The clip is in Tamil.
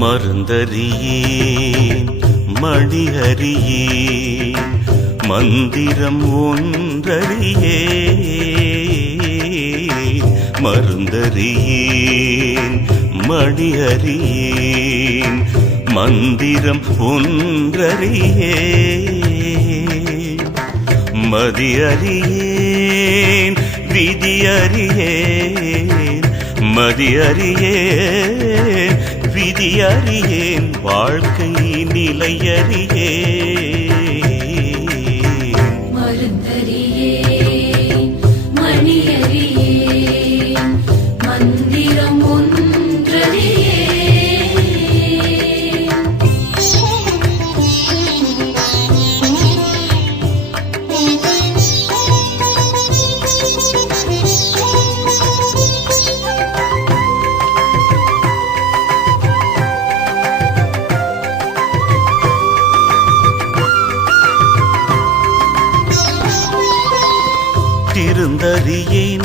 மருந்தறியேன் மணியறியேன் மந்திரம் ஒன்றறியேன் மருந்தறியேன் மணியறியேன் மந்திரம் ஒன்றறியேன் மதியறியேன் விதியறியேன் மதியறியேன் விதியறியேன் வாழ்க்கை நிலையறியேன் மருந்தறியேன் மணியறியேன் மந்திரம் திருந்தறியேன்